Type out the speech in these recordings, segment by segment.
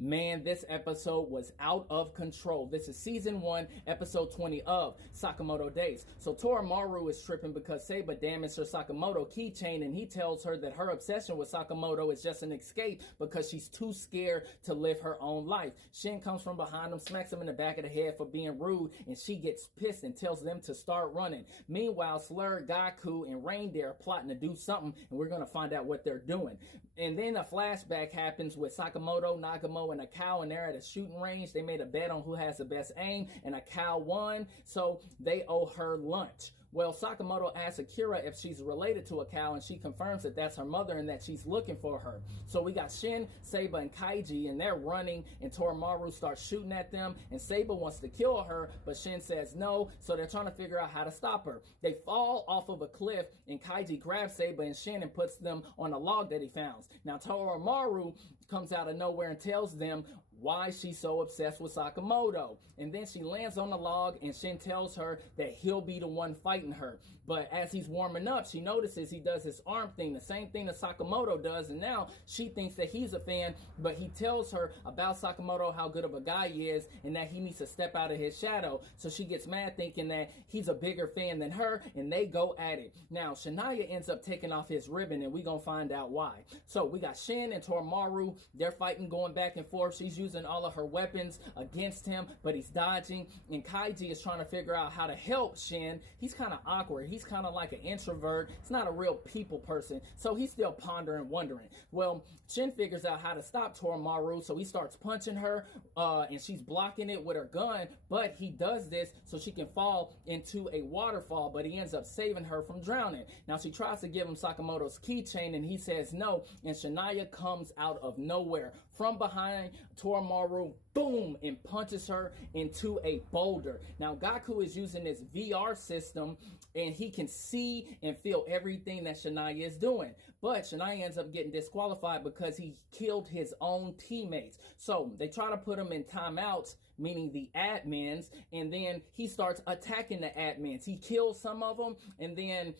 Man, this episode was out of control. This is season 1, episode 20 of Sakamoto Days. So Torimaru is tripping because Seiba damaged her Sakamoto keychain, and he tells her that her obsession with Sakamoto is just an escape because she's too scared to live her own life. Shin comes from behind him, smacks him in the back of the head for being rude, and she gets pissed and tells them to start running. Meanwhile, Slur, Gaku, and Reindeer are plotting to do something, and we're going to find out what they're doing. And then a flashback happens with Sakamoto, Nagamo, and a cow, and they're at a shooting range. They made a bet on who has the best aim, and a cow won, so they owe her lunch. Well, Sakamoto asks Akira if she's related to a cow, and she confirms that that's her mother and that she's looking for her. So we got Shin, Seiba, and Kaiji, and they're running, and Torimaru starts shooting at them, and Seiba wants to kill her, but Shin says no, so they're trying to figure out how to stop her. They fall off of a cliff, and Kaiji grabs Seiba and Shin and puts them on a log that he found. Now, Torimaru comes out of nowhere and tells them why she's so obsessed with Sakamoto. And then she lands on the log, and Shin tells her that he'll be the one fighting her. But as he's warming up, she notices he does his arm thing, the same thing that Sakamoto does, and now she thinks that he's a fan, but he tells her about Sakamoto, how good of a guy he is, and that he needs to step out of his shadow. So she gets mad thinking that he's a bigger fan than her, and they go at it. Now, Shania ends up taking off his ribbon, and we're gonna find out why. So we got Shin and Torimaru, they're fighting, going back and forth. She's using all of her weapons against him, but he's dodging, and Kaiji is trying to figure out how to help Shin. He's kind of awkward. He's kind of like an introvert. He's not a real people person, so he's still pondering, wondering. Well, Shin figures out how to stop Torimaru, so he starts punching her, and she's blocking it with her gun, but he does this so she can fall into a waterfall, but he ends up saving her from drowning. Now, she tries to give him Sakamoto's keychain, and he says no, and Shania comes out of nowhere from behind Torimaru, boom, and punches her into a boulder. Now, Gaku is using this VR system, and he can see and feel everything that Shania is doing. But Shania ends up getting disqualified because he killed his own teammates. So they try to put him in timeouts, meaning the admins, and then he starts attacking the admins. He kills some of them, and then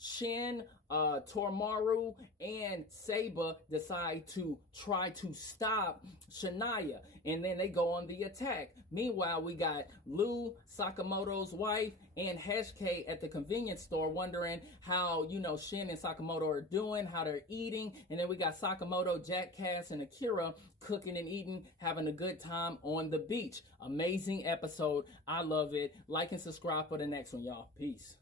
Shin, Torimaru, and Seiba decide to try to stop Shania, and then they go on the attack. Meanwhile, we got Lou, Sakamoto's wife, and Heshke at the convenience store wondering how, Shin and Sakamoto are doing, how they're eating, and then we got Sakamoto, Jack, Cass, and Akira cooking and eating, having a good time on the beach. Amazing episode. I love it. Like and subscribe for the next one, y'all. Peace.